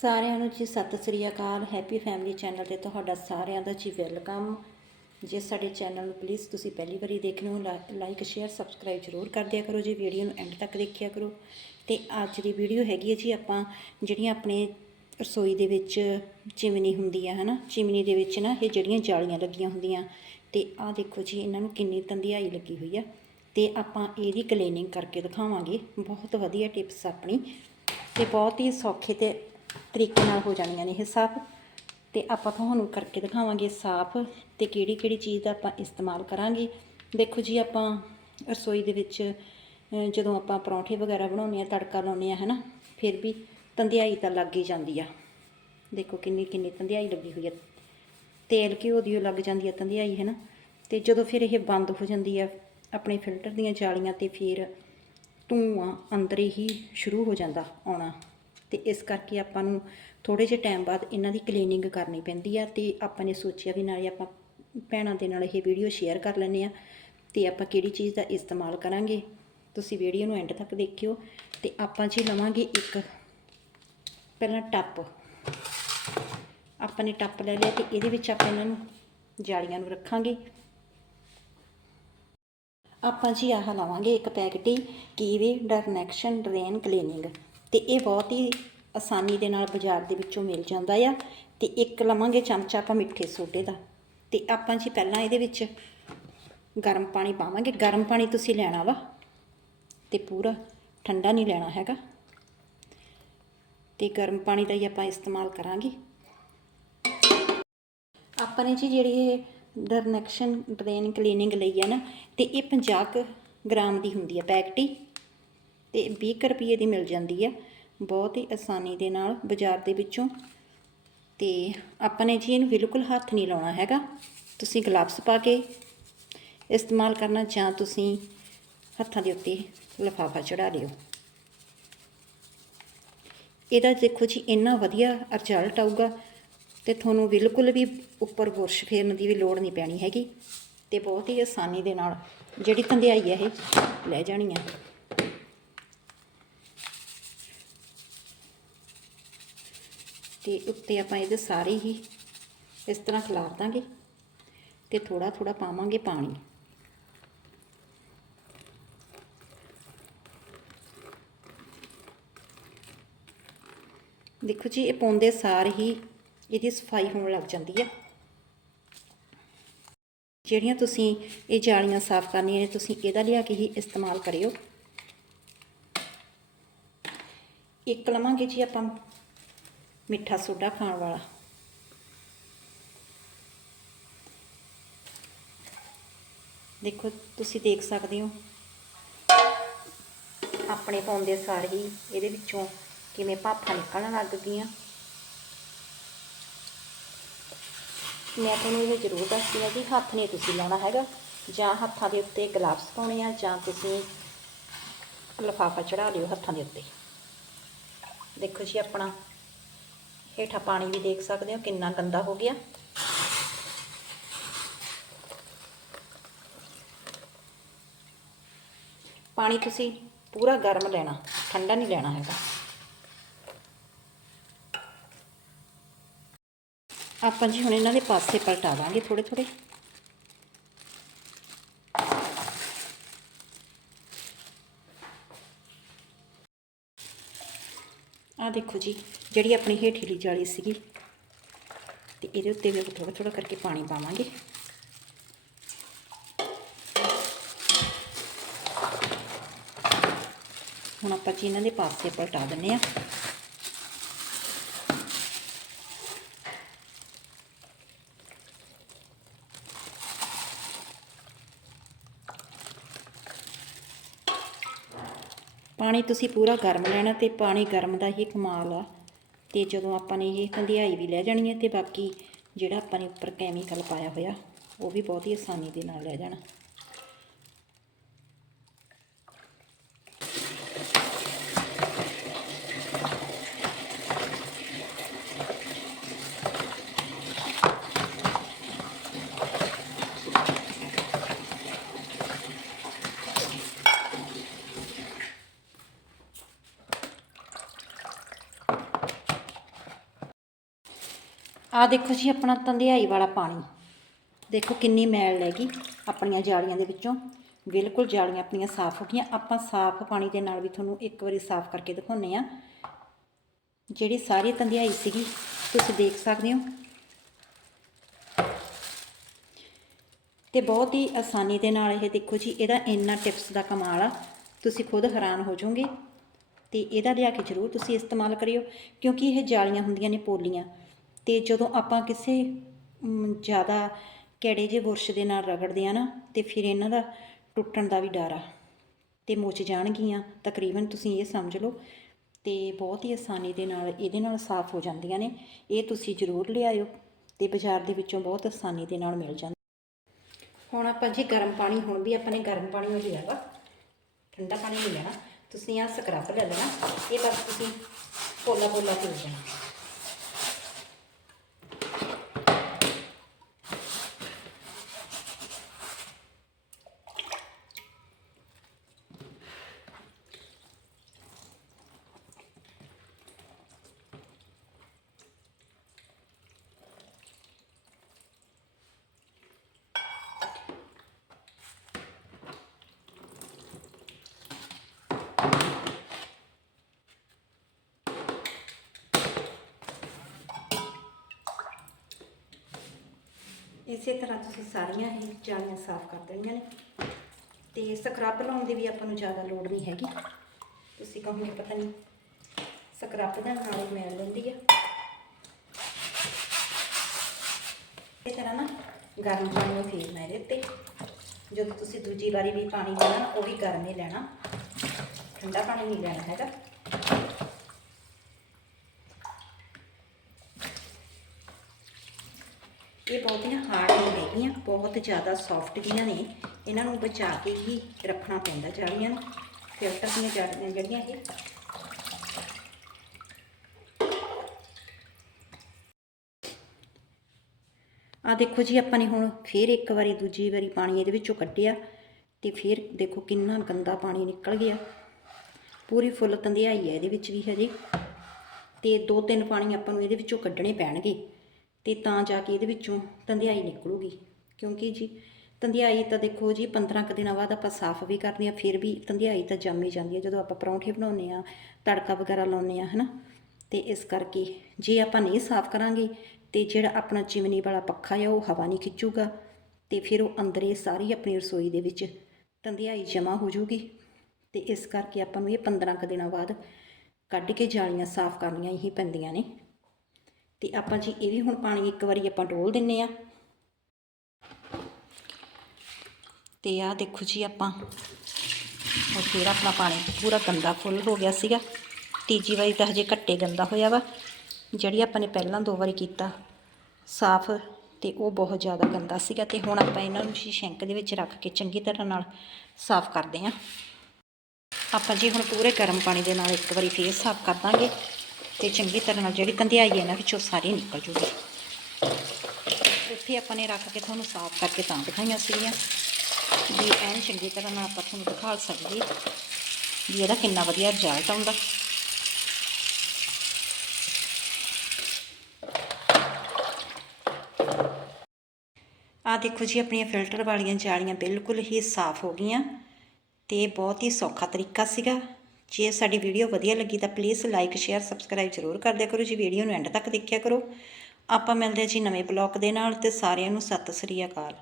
ਸਾਰਿਆਂ ਨੂੰ ਜੀ ਸਤਿ ਸ੍ਰੀ ਅਕਾਲ ਹੈਪੀ ਫੈਮਿਲੀ ਚੈਨਲ ਤੇ ਤੁਹਾਡਾ ਸਾਰਿਆਂ ਦਾ ਜੀ ਵੈਲਕਮ ਜੇ ਸਾਡੇ ਚੈਨਲ ਨੂੰ ਪਲੀਜ਼ ਤੁਸੀਂ ਪਹਿਲੀ ਵਾਰੀ ਦੇਖ ਰਹੇ ਹੋ ਲਾਈਕ ਸ਼ੇਅਰ ਸਬਸਕ੍ਰਾਈਬ ਜ਼ਰੂਰ ਕਰ ਦਿਆ ਕਰੋ ਜੀ ਵੀਡੀਓ ਨੂੰ ਐਂਡ ਤੱਕ ਦੇਖਿਆ ਕਰੋ। ਤੇ ਅੱਜ ਦੀ ਵੀਡੀਓ ਹੈਗੀ ਹੈ ਜੀ ਆਪਾਂ ਜਿਹੜੀਆਂ ਆਪਣੇ ਰਸੋਈ ਦੇ ਵਿੱਚ ਚਿਮਨੀ ਹੁੰਦੀ ਆ, ਹਨਾ? ਚਿਮਨੀ ਦੇ ਵਿੱਚ ਨਾ ਇਹ ਜਿਹੜੀਆਂ ਜਾਲੀਆਂ ਲੱਗੀਆਂ ਹੁੰਦੀਆਂ। ਤੇ ਆਹ ਦੇਖੋ ਜੀ, ਇਹਨਾਂ ਨੂੰ ਕਿੰਨੀ ਤੰਦਿਆਈ ਲੱਗੀ ਹੋਈ ਆ। ਤੇ ਆਪਾਂ ਇਹਦੀ ਕਲੀਨਿੰਗ ਕਰਕੇ ਦਿਖਾਵਾਂਗੇ। ਬਹੁਤ ਵਧੀਆ ਟਿਪਸ ਆਪਣੀ। ਤੇ ਬਹੁਤ ਹੀ ਸੌਖੇ ਤੇ ਤਰੀਕੇ ਨਾਲ ਹੋ ਜਾਣੀਆਂ ਨੇ ਇਹ ਸਾਫ਼। ਤੇ ਆਪਾਂ ਤੁਹਾਨੂੰ ਕਰਕੇ ਦਿਖਾਵਾਂਗੇ ਸਾਫ਼ ਤੇ ਕਿਹੜੀ ਕਿਹੜੀ ਚੀਜ਼ ਦਾ ਆਪਾਂ ਇਸਤੇਮਾਲ ਕਰਾਂਗੇ। ਦੇਖੋ ਜੀ, ਆਪਾਂ ਰਸੋਈ ਦੇ ਵਿੱਚ ਜਦੋਂ ਆਪਾਂ ਪਰੌਂਠੇ ਵਗੈਰਾ ਬਣਾਉਂਦੇ ਆ ਤੜਕਾ ਲਾਉਂਦੇ ਆ ਹਨਾ, ਫਿਰ ਵੀ ਤੰਦਿਆਈ ਤਾਂ ਲੱਗ ਹੀ ਜਾਂਦੀ ਆ। ਦੇਖੋ ਕਿੰਨੀ ਕਿੰਨੀ ਤੰਦਿਆਈ ਲੱਗੀ ਹੋਈ ਆ। ਤੇਲ ਘਿਓ ਦੀ ਓ ਲੱਗ ਜਾਂਦੀ ਆ ਤੰਦਿਆਈ ਹੈ ਨਾ ਤੇ ਜਦੋਂ ਫਿਰ ਇਹ ਬੰਦ ਹੋ ਜਾਂਦੀ ਆ, ਆਪਣੇ ਫਿਲਟਰ ਦੀਆਂ ਜਾਲੀਆਂ ਤੇ ਫਿਰ ਧੂਆਂ ਅੰਦਰ ਹੀ ਸ਼ੁਰੂ ਹੋ ਜਾਂਦਾ, ਆਉਣਾ। ਤੇ ਇਸ ਕਰਕੇ ਆਪਾਂ ਨੂੰ ਥੋੜੇ ਜਿਹੇ ਟਾਈਮ ਬਾਅਦ ਇਹਨਾਂ ਦੀ ਕਲੀਨਿੰਗ ਕਰਨੀ ਪੈਂਦੀ ਆ ਤੇ ਆਪਾਂ ਨੇ ਸੋਚਿਆ ਵੀ ਨਾਲੇ ਆਪਾਂ ਭੈਣਾਂ ਦੇ ਨਾਲ ਇਹ ਵੀਡੀਓ ਸ਼ੇਅਰ ਕਰ ਲੈਂਦੇ ਆ ਤੇ ਆਪਾਂ ਕਿਹੜੀ ਚੀਜ਼ ਦਾ ਇਸਤੇਮਾਲ ਕਰਾਂਗੇ। ਤੁਸੀਂ ਵੀਡੀਓ ਨੂੰ ਐਂਡ ਤੱਕ ਦੇਖਿਓ ਤੇ ਆਪਾਂ ਜੀ ਲਵਾਂਗੇ ਇੱਕ ਪਹਿਲਾਂ ਟੱਪ। ਆਪਾਂ ਨੇ ਟੱਪ ਲੈ ਲਿਆ ਤੇ ਇਹਦੇ ਵਿੱਚ ਆਪਾਂ ਇਹਨਾਂ ਨੂੰ ਜਾਲੀਆਂ ਨੂੰ ਰੱਖਾਂਗੇ। ਆਪਾਂ ਜੀ ਆਹ ਲਾਵਾਂਗੇ ਇੱਕ ਪੈਕਟ ਹੀ ਕੀਵੇ ਡਰਨੈਕਸ਼ਨ ਡਰੇਨ ਕਲੀਨਿੰਗ। ਤੇ ਇਹ ਬਹੁਤ ਹੀ ਆਸਾਨੀ ਦੇ ਨਾਲ ਬਾਜ਼ਾਰ ਦੇ ਵਿੱਚੋਂ ਮਿਲ ਜਾਂਦਾ ਆ ਤੇ ਇੱਕ ਲਵਾਂਗੇ ਚਮਚਾ ਆਪਾਂ ਮਿੱਠੇ ਸੋਡੇ ਦਾ ਤੇ ਆਪਾਂ ਜੀ ਪਹਿਲਾਂ ਇਹਦੇ ਵਿੱਚ ਗਰਮ ਪਾਣੀ ਪਾਵਾਂਗੇ। ਗਰਮ ਪਾਣੀ ਤੁਸੀਂ ਲੈਣਾ ਵਾ ਤੇ ਪੂਰਾ ਠੰਡਾ ਨਹੀਂ ਲੈਣਾ ਹੈਗਾ। ਤੇ ਗਰਮ ਪਾਣੀ ਦਾ ਹੀ ਆਪਾਂ ਇਸਤੇਮਾਲ ਕਰਾਂਗੇ। ਆਪਾਂ ਨੇ ਜੀ ਜਿਹੜੀ ਇਹ ਡਰਨੈਕਸ਼ਨ ਡਰੇਨ ਕਲੀਨਿੰਗ ਲਈ ਆ ਨਾ, ਤੇ ਇਹ 50 ਕੁ ਗ੍ਰਾਮ ਦੀ ਹੁੰਦੀ ਆ ਪੈਕਟੀ ਤੇ 20 ਕੁ ਰੁਪਏ ਦੀ ਮਿਲ ਜਾਂਦੀ ਆ, ਬਹੁਤ ਹੀ ਆਸਾਨੀ ਦੇ ਨਾਲ ਬਾਜ਼ਾਰ ਦੇ ਵਿੱਚੋਂ। ਤੇ ਆਪਾਂ ਨੇ ਜੀ ਇਹਨੂੰ ਬਿਲਕੁਲ ਹੱਥ ਨਹੀਂ ਲਾਉਣਾ ਹੈਗਾ, ਤੁਸੀਂ ਗਲਵਸ ਪਾ ਕੇ ਇਸਤੇਮਾਲ ਕਰਨਾ ਜਾਂ ਤੁਸੀਂ ਹੱਥਾਂ ਦੇ ਉੱਤੇ ਲਿਫਾਫਾ ਚੜਾ ਲਿਓ ਇਹਦਾ ਦੇਖੋ ਜੀ ਇੰਨਾ ਵਧੀਆ ਰਿਜ਼ਲਟ ਆਊਗਾ ਤੇ ਤੁਹਾਨੂੰ ਬਿਲਕੁਲ ਵੀ ਉੱਪਰ ਬੁਰਸ਼ ਫੇਰਨ ਦੀ ਵੀ ਲੋੜ ਨਹੀਂ ਪੈਣੀ ਹੈਗੀ। ਤੇ ਬਹੁਤ ਹੀ ਆਸਾਨੀ ਦੇ ਨਾਲ ਜਿਹੜੀ ਧੰਦਿਆਈ ਹੈ ਇਹ ਲੈ ਜਾਣੀ ਆ। ਤੇ ਉੱਤੇ ਆਪਾਂ ਇਹਦੇ ਸਾਰੇ ਹੀ ਇਸ ਤਰ੍ਹਾਂ ਖਿਲਾਰ ਦਾਂਗੇ ਤੇ ਥੋੜਾ ਥੋੜਾ ਪਾਵਾਂਗੇ ਪਾਣੀ। ਦੇਖੋ ਜੀ, ਇਹ ਪਾਉਂਦੇ ਸਾਰ ਹੀ ਇਹਦੀ ਸਫ਼ਾਈ ਹੋਣ ਲੱਗ ਜਾਂਦੀ ਹੈ ਜਿਹੜੀਆਂ ਤੁਸੀਂ ਇਹ ਜਾਲੀਆਂ ਸਾਫ਼ ਕਰਨੀਆਂ ਨੇ, ਤੁਸੀਂ ਇਹਦਾ ਲਿਆ ਕੇ ਹੀ ਇਸਤੇਮਾਲ ਕਰਿਓ। ਇੱਕ ਲਵਾਂਗੇ ਜੀ ਆਪਾਂ ਮਿੱਠਾ ਸੋਡਾ ਖਾਣ ਵਾਲਾ। ਦੇਖੋ, ਤੁਸੀਂ ਦੇਖ ਸਕਦੇ ਹੋ। ਆਪਣੇ ਪਾਉਂਦੇ ਸਾਰ ਹੀ ਇਹਦੇ ਵਿੱਚੋਂ ਕਿਵੇਂ ਭਾਫਾਂ ਨਿਕਲਣ ਲੱਗ ਗਈਆਂ। ਮੈਂ ਤੁਹਾਨੂੰ ਇਹ ਜ਼ਰੂਰ ਦੱਸਦੀ ਹਾਂ ਕਿ ਹੱਥ ਨਹੀਂ ਤੁਸੀਂ ਲਾਉਣਾ ਹੈਗਾ। ਜਾਂ ਹੱਥਾਂ ਦੇ ਉੱਤੇ ਗਲਵਸ ਪਾਉਣੇ ਆ, ਜਾਂ ਤੁਸੀਂ ਲਿਫਾਫਾ ਚੜਾ ਲਿਓ ਹੱਥਾਂ ਦੇ ਉੱਤੇ। ਦੇਖੋ ਜੀ ਆਪਣਾ ਹੇਠਾਂ ਪਾਣੀ ਵੀ ਦੇਖ ਸਕਦੇ ਹੋ ਕਿੰਨਾ ਗੰਦਾ ਹੋ ਗਿਆ। ਪਾਣੀ ਤੁਸੀਂ ਪੂਰਾ ਗਰਮ ਲੈਣਾ, ਠੰਡਾ ਨਹੀਂ ਲੈਣਾ ਹੈਗਾ। ਆਪਾਂ ਜੀ ਹੁਣ ਇਹਨਾਂ ਦੇ ਪਾਸੇ ਪਲਟਾ ਦਾਂਗੇ ਥੋੜੇ ਥੋੜੇ ਆ ਦੇਖੋ ਜੀ, ਜਿਹੜੀ ਆਪਣੀ ਹੇਠੀਲੀ ਜਾਲੀ ਸੀਗੀ, ਤੇ ਇਹਦੇ ਉੱਤੇ ਵੀ ਥੋੜਾ ਥੋੜਾ ਕਰਕੇ ਪਾਣੀ ਪਾਵਾਂਗੇ। ਹੁਣ ਆਪਾਂ ਜੀ ਇਹਨਾਂ ਦੇ ਪਾਸੇ ਪਲਟਾ ਦਿੰਨੇ ਆ ਪਾਣੀ ਤੁਸੀਂ ਪੂਰਾ ਗਰਮ ਲੈਣਾ ਤੇ ਪਾਣੀ ਗਰਮ ਦਾ ਹੀ ਕਮਾਲ ਆ। ਤੇ ਜਦੋਂ ਆਪਾਂ ਨੇ ਇਹ ਕੰਧਿਆਈ ਵੀ ਲੈ ਜਾਣੀ ਹੈ ਤੇ ਬਾਕੀ ਜਿਹੜਾ ਆਪਾਂ ਨੇ ਉੱਪਰ ਕੈਮੀਕਲ ਪਾਇਆ ਹੋਇਆ, ਉਹ ਵੀ ਬਹੁਤ ਹੀ ਆਸਾਨੀ ਦੇ ਨਾਲ ਲੈ ਜਾਣਾ। ਆ ਦੇਖੋ ਜੀ ਆਪਣਾ ਤੰਦਿਆਈ ਵਾਲਾ ਪਾਣੀ। ਦੇਖੋ ਕਿੰਨੀ ਮੈਲ ਲੈ ਗਈ ਆਪਣੀਆਂ ਜਾਲੀਆਂ ਦੇ ਵਿੱਚੋਂ। ਬਿਲਕੁਲ ਜਾਲੀਆਂ ਆਪਣੀਆਂ ਸਾਫ਼ ਹੋ ਗਈਆਂ। ਆਪਾਂ ਸਾਫ਼ ਪਾਣੀ ਦੇ ਨਾਲ ਵੀ ਤੁਹਾਨੂੰ ਇੱਕ ਵਾਰੀ ਸਾਫ਼ ਕਰਕੇ ਦਿਖਾਉਂਦੇ ਆ ਜਿਹੜੀ ਸਾਰੀ ਤੰਦਿਆਈ ਸੀਗੀ, ਤੁਸੀਂ ਦੇਖ ਸਕਦੇ ਹੋ। ਤੇ ਬਹੁਤ ਹੀ ਆਸਾਨੀ ਦੇ ਨਾਲ ਇਹ ਦੇਖੋ ਜੀ, ਇਹਦਾ ਇੰਨਾ ਟਿਪਸ ਦਾ ਕਮਾਲ ਆ। ਤੁਸੀਂ ਖੁਦ ਹੈਰਾਨ ਹੋ ਜਾਓਗੇ। ਤੇ ਇਹਦਾ ਲਿਆ ਕੇ ਜ਼ਰੂਰ ਤੁਸੀਂ ਇਸਤੇਮਾਲ ਕਰਿਓ, ਕਿਉਂਕਿ ਇਹ ਜਾਲੀਆਂ ਹੁੰਦੀਆਂ ਨੇ ਪੋਲੀਆਂ। ਤੇ ਜਦੋਂ ਆਪਾਂ ਕਿਸੇ ਜ਼ਿਆਦਾ ਕਿਹੜੇ ਜੇ ਬੁਰਸ਼ ਦੇ ਨਾਲ ਰਗੜਦੇ ਆ ਨਾ, ਤੇ ਫਿਰ ਇਹਨਾਂ ਦਾ ਟੁੱਟਣ ਦਾ ਵੀ ਡਰ ਆ। ਤੇ ਮੁੱਚ ਜਾਣਗੀਆਂ, ਤਕਰੀਬਨ ਤੁਸੀਂ ਇਹ ਸਮਝ ਲਓ। ਤੇ ਬਹੁਤ ਹੀ ਆਸਾਨੀ ਦੇ ਨਾਲ, ਇਹਦੇ ਨਾਲ ਸਾਫ਼ ਹੋ ਜਾਂਦੀਆਂ ਨੇ। ਇਹ ਤੁਸੀਂ ਜ਼ਰੂਰ ਲਿਆਇਓ ਤੇ ਬਾਜ਼ਾਰ ਦੇ ਵਿੱਚੋਂ ਬਹੁਤ ਆਸਾਨੀ ਦੇ ਨਾਲ ਮਿਲ ਜਾਂਦਾ। ਹੁਣ ਆਪਾਂ ਜੀ ਗਰਮ ਪਾਣੀ, ਹੁਣ ਵੀ ਆਪਾਂ ਨੇ ਗਰਮ ਪਾਣੀ ਹੋ ਲਿਆ ਵਾ। ਠੰਡਾ ਪਾਣੀ ਨਹੀਂ ਲੈਣਾ ਤੁਸੀਂ ਆ ਸਕਰਬ ਲੈ ਲੈਣਾ। ਇਹ ਬਸ ਤੁਸੀਂ ਪੋਲਾ ਪੋਲਾ ਕਰ ਜਾਣਾ ਇਸੇ ਤਰ੍ਹਾਂ ਤੁਸੀਂ ਸਾਰੀਆਂ ਹੀ ਜਾਲੀਆਂ ਸਾਫ਼ ਕਰ ਦੇਣੀਆਂ ਨੇ। ਤੇ ਸਕਰਬ ਲਾਉਣ ਦੀ ਵੀ ਆਪਾਂ ਨੂੰ ਜ਼ਿਆਦਾ ਲੋੜ ਨਹੀਂ ਹੈਗੀ। ਤੁਸੀਂ ਕਹੋਗੇ ਪਤਾ ਨਹੀਂ ਸਕਰਬ ਦਾ ਨਾਲ ਹੀ ਮੈਲ ਲੈਂਦੀ ਆ। ਇਸ ਤਰ੍ਹਾਂ ਨਾ ਗਰਮ ਪਾਣੀ ਨੂੰ ਫੇਰ ਮੈਂ ਇਹਦੇ ਉੱਤੇ ਜਦੋਂ ਤੁਸੀਂ ਦੂਜੀ ਵਾਰੀ ਵੀ ਪਾਣੀ ਲੈਣਾ ਨਾ, ਉਹ ਵੀ ਗਰਮ ਹੀ ਲੈਣਾ। ਠੰਡਾ ਪਾਣੀ ਨਹੀਂ ਲੈਣਾ ਹੈਗਾ ਇਹ ਬਹੁਤੀਆਂ ਹਾਰਡ ਨਹੀਂ ਹੈਗੀਆਂ ਬਹੁਤ ਜ਼ਿਆਦਾ ਸੌਫਟ ਜੀਆਂ ਨੇ, ਇਹਨਾਂ ਨੂੰ ਬਚਾ ਕੇ ਹੀ ਰੱਖਣਾ ਪੈਂਦਾ ਜਾਲੀਆਂ ਨੂੰ ਫਿਲਟਰ ਦੀਆਂ ਜਾਲੀਆਂ ਜਿਹੜੀਆਂ ਇਹ। ਆ ਦੇਖੋ ਜੀ, ਆਪਾਂ ਨੇ ਹੁਣ ਫੇਰ ਇੱਕ ਵਾਰੀ, ਦੂਜੀ ਵਾਰੀ ਪਾਣੀ ਇਹਦੇ ਵਿੱਚੋਂ ਕੱਢਿਆ ਤੇ ਫਿਰ ਦੇਖੋ ਕਿੰਨਾ ਗੰਦਾ ਪਾਣੀ ਨਿਕਲ ਗਿਆ। ਪੂਰੀ ਫੁੱਲ ਤੰਦਿਆਈ ਹੈ ਇਹਦੇ ਵਿੱਚ ਵੀ ਹਜੇ ਤੇ ਦੋ ਤਿੰਨ ਪਾਣੀ ਆਪਾਂ ਨੂੰ ਇਹਦੇ ਵਿੱਚੋਂ ਕੱਢਣੇ ਪੈਣਗੇ ਤੇ ਤਾਂ ਜਾ ਕੇ ਇਹਦੇ ਵਿੱਚੋਂ ਤੰਦਿਆਈ ਨਿਕਲੂਗੀ। ਕਿਉਂਕਿ ਜੀ ਤੰਦਿਆਈ ਤਾਂ ਦੇਖੋ ਜੀ 15 ਕੁ ਦਿਨਾਂ ਬਾਅਦ ਆਪਾਂ ਸਾਫ਼ ਵੀ ਕਰਦੇ ਆ ਫਿਰ ਵੀ ਤੰਦਿਆਈ ਤਾਂ ਜੰਮ ਹੀ ਜਾਂਦੀ ਹੈ। ਜਦੋਂ ਆਪਾਂ ਪਰੌਂਠੇ ਬਣਾਉਂਦੇ ਆ ਤੜਕਾ ਵਗੈਰਾ ਲਾਉਂਦੇ ਆ ਹਨਾ? ਤੇ ਇਸ ਕਰਕੇ ਜੇ ਆਪਾਂ ਨਹੀਂ ਸਾਫ਼ ਕਰਾਂਗੇ ਤੇ ਜਿਹੜਾ ਆਪਣਾ ਚਿਮਨੀ ਵਾਲਾ ਪੱਖਾ ਆ, ਉਹ ਹਵਾ ਨਹੀਂ ਖਿੱਚੂਗਾ ਤੇ ਫਿਰ ਉਹ ਅੰਦਰੇ ਸਾਰੀ ਆਪਣੀ ਰਸੋਈ ਦੇ ਵਿੱਚ ਤੰਦਿਆਈ ਜਮਾ ਹੋ ਜੂਗੀ ਤੇ ਇਸ ਕਰਕੇ ਆਪਾਂ ਨੂੰ ਇਹ 15 ਕੁ ਦਿਨਾਂ ਬਾਅਦ ਕੱਢ ਕੇ ਜਾਲੀਆਂ ਸਾਫ਼ ਕਰਨੀਆਂ ਹੀ ਪੈਂਦੀਆਂ ਨੇ। ਤੇ ਆਪਾਂ ਜੀ ਇਹ ਵੀ ਹੁਣ ਪਾਣੀ ਇੱਕ ਵਾਰੀ ਆਪਾਂ ਡੋਲ ਦਿੰਨੇ ਆ ਤੇ ਆਹ ਦੇਖੋ ਜੀ ਆਪਾਂ। ਉਹ ਫਿਰ ਆਪਣਾ ਪਾਣੀ ਪੂਰਾ ਗੰਦਾ ਫੁੱਲ ਹੋ ਗਿਆ ਸੀਗਾ। ਤੀਜੀ ਵਾਰੀ ਤਾਂ ਹਜੇ ਘੱਟੇ ਗੰਦਾ ਹੋਇਆ ਵਾ। ਜਿਹੜੀ ਆਪਾਂ ਨੇ ਪਹਿਲਾਂ ਦੋ ਵਾਰੀ ਕੀਤਾ ਸਾਫ਼ ਤੇ ਉਹ ਬਹੁਤ ਜ਼ਿਆਦਾ ਗੰਦਾ ਸੀਗਾ ਤੇ ਹੁਣ ਆਪਾਂ ਇਹਨਾਂ ਨੂੰ ਸ਼ੈਂਕ ਦੇ ਵਿੱਚ ਰੱਖ ਕੇ ਚੰਗੀ ਤਰ੍ਹਾਂ ਨਾਲ ਸਾਫ਼ ਕਰਦੇ ਹਾਂ। ਆਪਾਂ ਜੀ ਹੁਣ ਪੂਰੇ ਗਰਮ ਪਾਣੀ ਦੇ ਨਾਲ ਇੱਕ ਵਾਰੀ ਫੇਰ ਸਾਫ਼ ਕਰ ਦਾਂਗੇ ਤੇ ਚੰਗੀ ਤਰ੍ਹਾਂ ਨਾਲ ਜਿਹੜੀ ਕੰਧਿਆਈ ਹੈ ਇਹਨਾਂ ਵਿੱਚੋਂ ਸਾਰੀ ਨਿਕਲ ਜੂਗੀ। ਉੱਥੇ ਆਪਾਂ ਨੇ ਰੱਖ ਕੇ ਤੁਹਾਨੂੰ ਸਾਫ਼ ਕਰਕੇ ਤਾਂ ਦਿਖਾਈਆਂ ਸੀਗੀਆਂ। ਵੀ ਐਨ ਚੰਗੀ ਤਰ੍ਹਾਂ ਨਾਲ ਆਪਾਂ ਤੁਹਾਨੂੰ ਦਿਖਾ ਸਕੀਏ ਵੀ ਇਹਦਾ ਕਿੰਨਾ ਵਧੀਆ ਰਿਜ਼ਲਟ ਆਉਂਦਾ। ਆ ਦੇਖੋ ਜੀ, ਆਪਣੀਆਂ ਫਿਲਟਰ ਵਾਲੀਆਂ ਜਾਲੀਆਂ ਬਿਲਕੁਲ ਹੀ ਸਾਫ਼ ਹੋ ਗਈਆਂ ਤੇ ਬਹੁਤ ਹੀ ਸੌਖਾ ਤਰੀਕਾ ਸੀਗਾ। ਜੇ ਸਾਡੀ ਵੀਡੀਓ ਵਧੀਆ ਲੱਗੀ ਤਾਂ ਪਲੀਜ਼ ਲਾਈਕ ਸ਼ੇਅਰ ਸਬਸਕ੍ਰਾਈਬ ਜ਼ਰੂਰ ਕਰ ਦਿਆ ਕਰੋ ਜੀ। ਵੀਡੀਓ ਨੂੰ ਐਂਡ ਤੱਕ ਦੇਖਿਆ ਕਰੋ। ਆਪਾਂ ਮਿਲਦੇ ਹਾਂ ਜੀ ਨਵੇਂ ਬਲੌਗ ਦੇ ਨਾਲ ਤੇ ਸਾਰਿਆਂ ਨੂੰ ਸਤਿ ਸ੍ਰੀ ਅਕਾਲ।